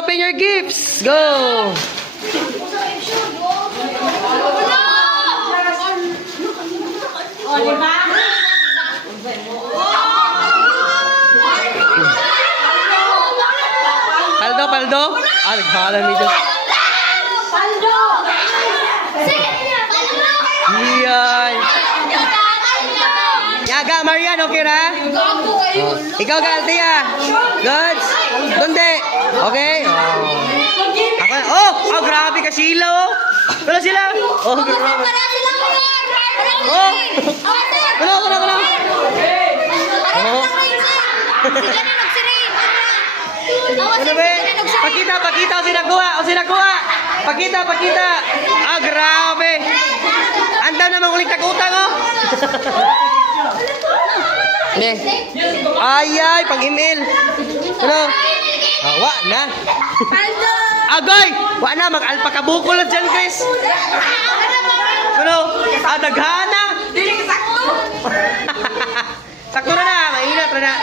open your gifts. Go. O, di ba? Paldo, paldo. Ah, naghalan nito. Paldo! Iyay. Yaga, Marian, okay na? Oh. Ikaw, Galtia. Good? Donde? Okay? Oh. Ako, oh, grabe ka sila, oh. Wala sila. Oh, grabe. Oh. Wala. Oh. Ano ba? Pakita o sinakuha. Pakita. Ah, grabe. Anda namang ulit nag-utang, oh. Ne. Ay, pang-email. Ano? Wa na. Agay! Wa na, mag-alpakabuko lang dyan, Chris. Ano? Daghana. Dili ka sakto. Sakto na, maingat na.